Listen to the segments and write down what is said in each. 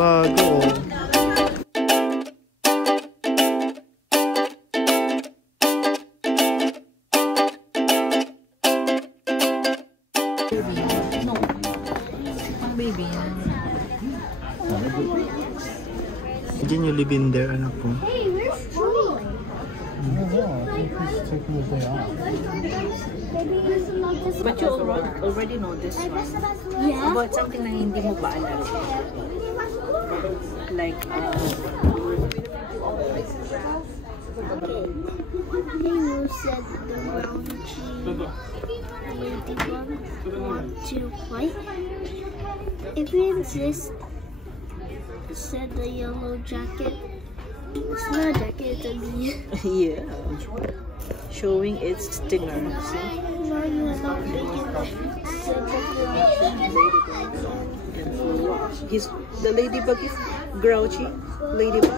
bago. No. Pang baby yan. Diyan you live in there, anak ko. Hey, where's Troy? But you already know this one. Yeah. About something na hindi mo ba alam. Like, You said the brown ladybug want to fight. If it exists, said the yellow jacket. It's not a jacket, it's a bee. yeah. Showing its stinger. See? No, you're not thinking. Said the He's, the ladybug is grouchy. Ladybug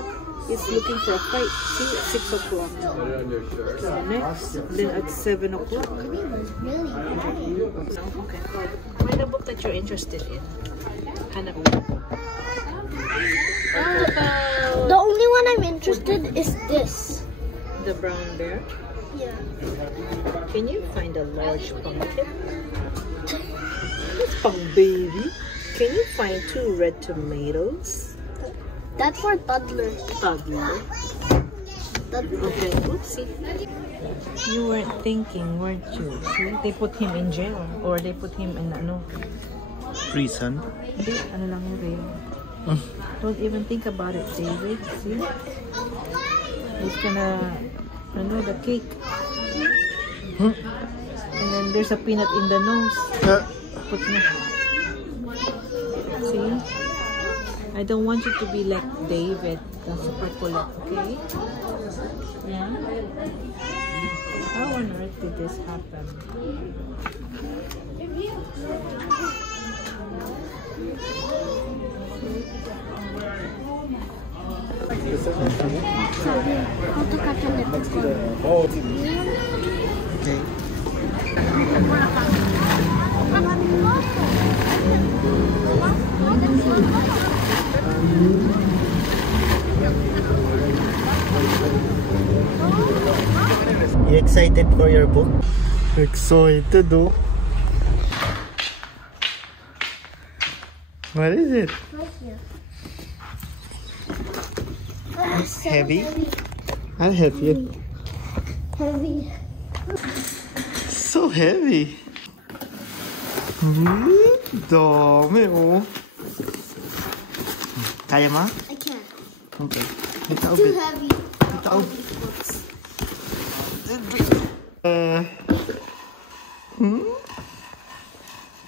is looking for a fight. See, at 6 o'clock. Next, then at 7 o'clock. Okay. Find a book that you're interested in. Hanap mo. How about The only one I'm interested is this. the brown bear? Yeah. Can you find a large pumpkin? It's pang baby. Can you find 2 red tomatoes? That's for toddlers. Toddler. Okay, oopsie. You weren't thinking, weren't you? See, they put him in jail or they put him in Prison. Hindi, ano lang yung real. Don't even think about it, David. See? He's gonna, the cake. And then there's a peanut in the nose. Put me. See? I don't want you to be like David. That's super cool, okay? Yeah? How on earth did this happen? How to catch a leprechaun. Okay. You excited for your book? Excited, oh. What is it? Right here. So Heavy? I'll help you. Heavy. So heavy. Dami, oh. Kaya mo? I can't. Okay. Ito, Too heavy. Ito. All these books.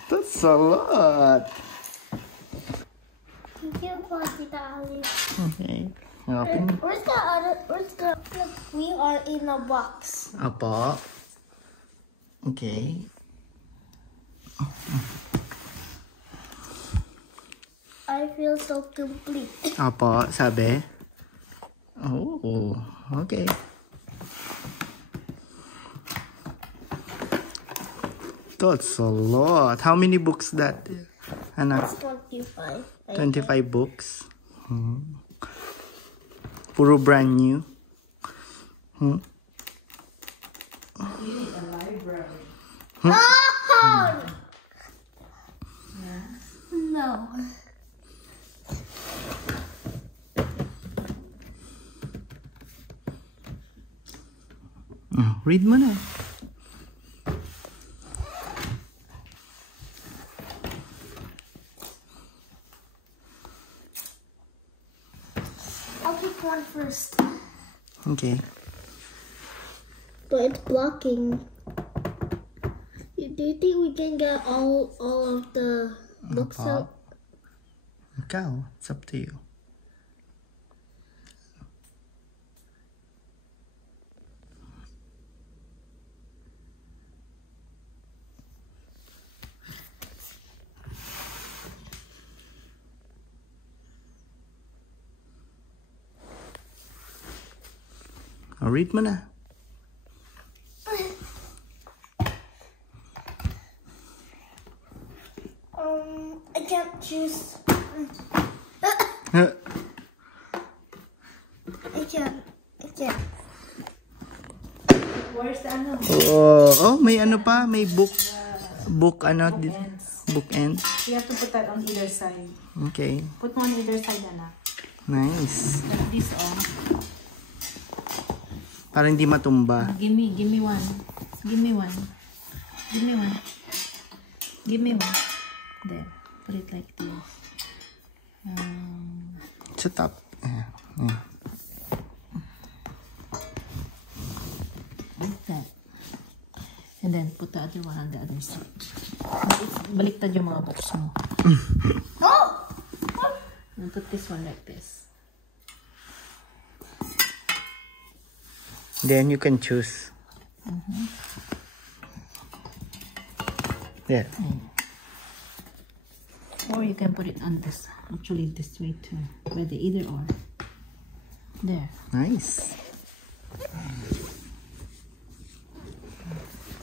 That's a lot. Thank you for Tita Alice. Okay. Open. Where's the other? Look, we are in a box. Apo. Okay. I feel so complete. Apo, sabi. Oh, okay. That's a lot. How many books that? Anak? It's 25. 25 books. Puro brand new. No! No. Read mo na. I'll pick one first. Okay. But it's blocking. Do you think we can get all of the books Apo. out? Ikaw, it's up to you. Read mo na. I can't choose. I can't. Where's the ano? Oh, may ano pa, may book ano, book end. You have to put that on either side. Okay. Put one on either side, anak. Nice. Like this, oh. Para hindi matumba. Give me one. Give me one. There. Put it like this. Sa top. Yeah. Like that. And then put the other one on the other side. Baliktad yung mga books mo. And put this one like this. Then you can choose. Yeah. Or you can put it on this. Actually, this way too. Whether either or. There. Nice.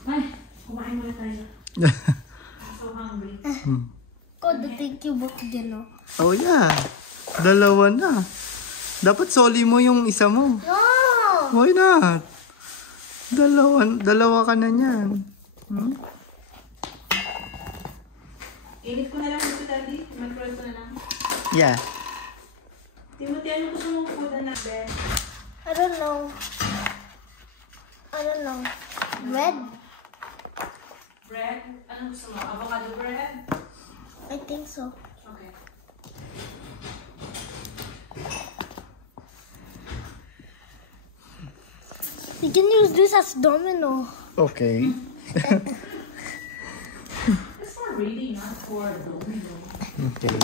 Ay, kumain muna tayo. So hungry. God, thank you book din, no? Oh yeah. Dalawa na. Dapat soli mo yung isa mo. No! Why not? Dalawa ka na niyan. Init ko na lang ito, Daddy. Mag-roll ko na lang. Yeah. Timothy, ano gusto mong food, anak, Ben? I don't know. Bread? Bread? Anong gusto mo? Avocado bread? I think so. Okay. You can use this as domino. Okay. It's for reading, not for domino. Okay.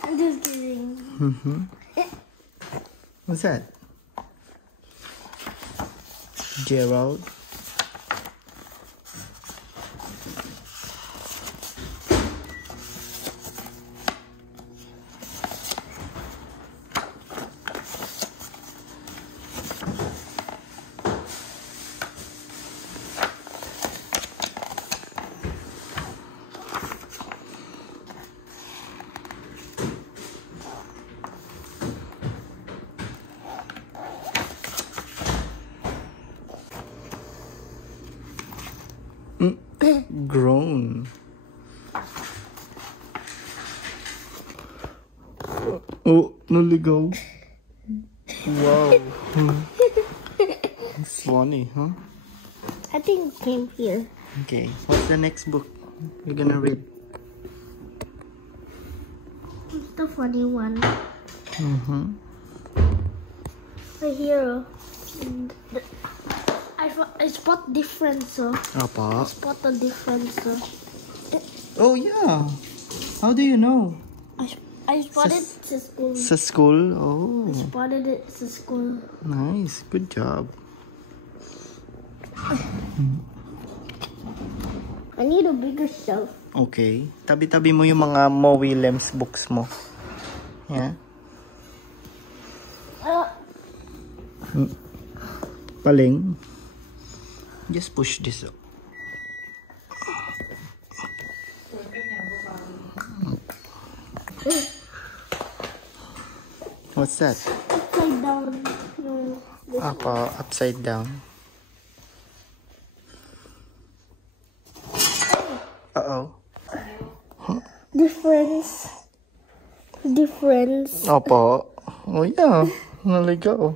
I'm just kidding. What's that? Gerald. Grown. Oh, naligaw. Wow. It's funny, huh? I think it came here. Okay, what's the next book you're gonna read? It's the funny one. Mm-hmm. The hero. I spot difference, so. Apa? Spot the difference, so. Oh yeah. How do you know? I spotted it to school. Sa school? Oh, Spotted it to school. nice. Good job. I need a bigger shelf. Okay. Tabi-tabi mo yung mga Mo Willems books mo. Yeah. Paling. Just push this up. What's that? Upside down. No, this Apa, upside down. Uh-oh. difference. Apa. Oh yeah. Naligaw.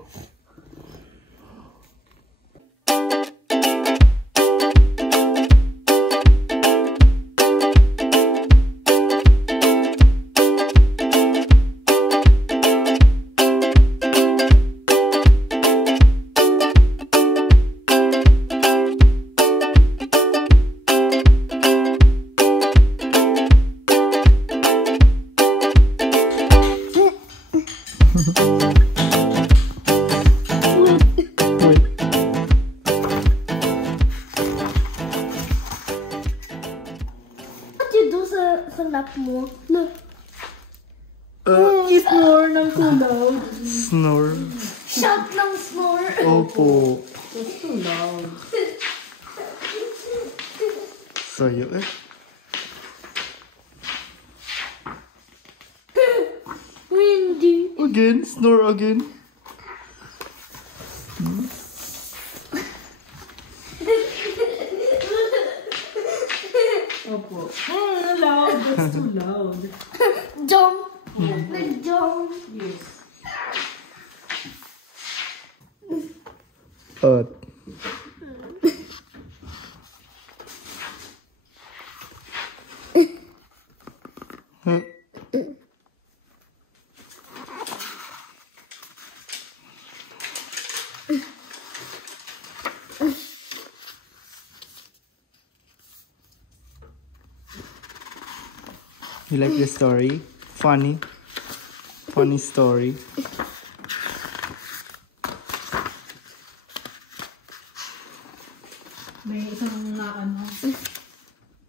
What you do sa nap mo? Look. Snore ng tulaw. Snore. Shout lang snore. Opo. It's too loud. Sa'yo eh. Wind. again. Snore again. Opo. Oh, loud. That's too loud. Jump. Like jump. Yes. You like this story? Funny story. May isang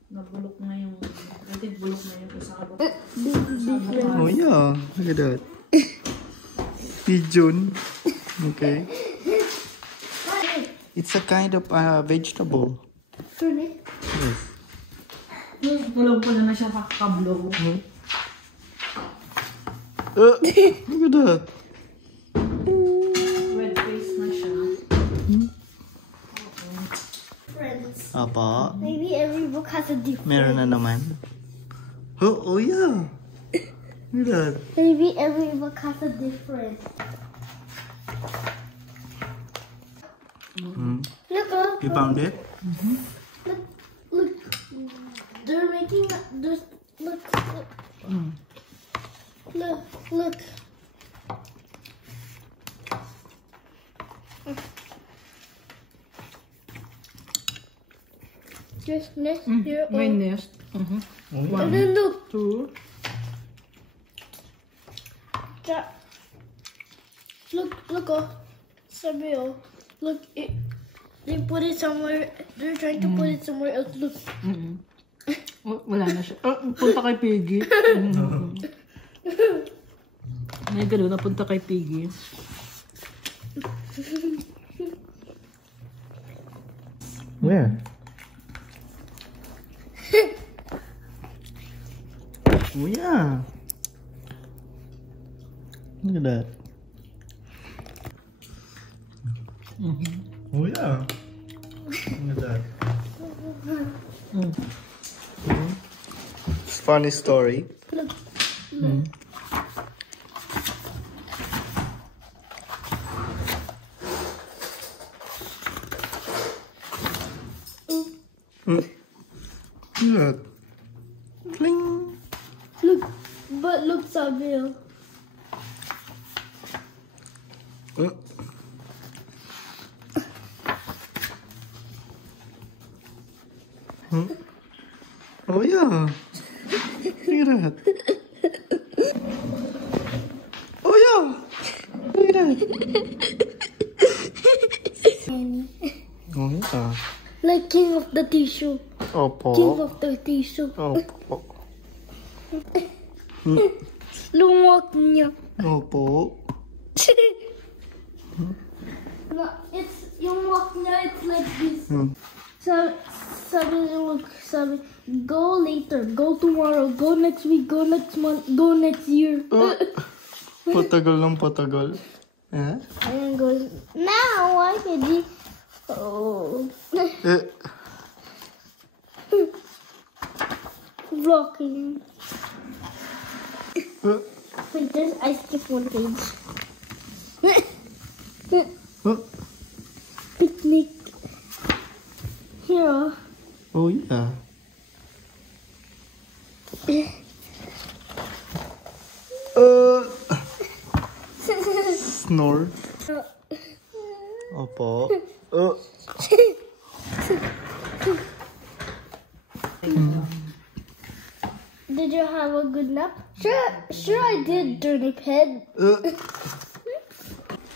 nabulok na yung, I think bulok na yung isang abot. Oh yeah, look at that. Pigeon. Okay. It's a kind of vegetable. Turnip. Yes. Bulok ko na siya kakablo. Look at that. Red face na siya. Friends. Apa? Maybe every book has a different. Meron na naman. Oh yeah. Look at that. Maybe every book has a different. Look up. You found it? Look. They're making this. Look. Look. Just nest here. May nest. And then look. 2. Look. Oh, sabi oh. Look. They put it somewhere. They're trying to put it somewhere else. Look. Wala na siya. Punta kay Piggy. May gano'n, napunta kay Piggy. Where? Oh yeah. Look at that. Oh yeah. Look at that. It's a funny story. Look. Look at that. Cling. Look. But look, Samuel. Oh yeah. Look at that. Oh yeah. Look at that. Oh yeah. Like king of the tissue. Opo. King of the tissue. Opo. Lumwak niya. Opo. No, it's yung walk niya. It's like this. Sabi, go later, go tomorrow, go next week, go next month, go next year. Patagal ng patagal. Eh? And then goes, now why did he? Oh. Vlogging. Wait, I skipped one page. Picnic. Here. Oh yeah. Snore. Opo. Did you have a good nap? Sure I did, Turnip Head.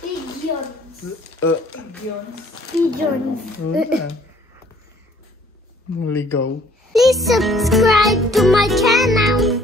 Pigeons. Pigeons. Maligaw. Please subscribe to my channel.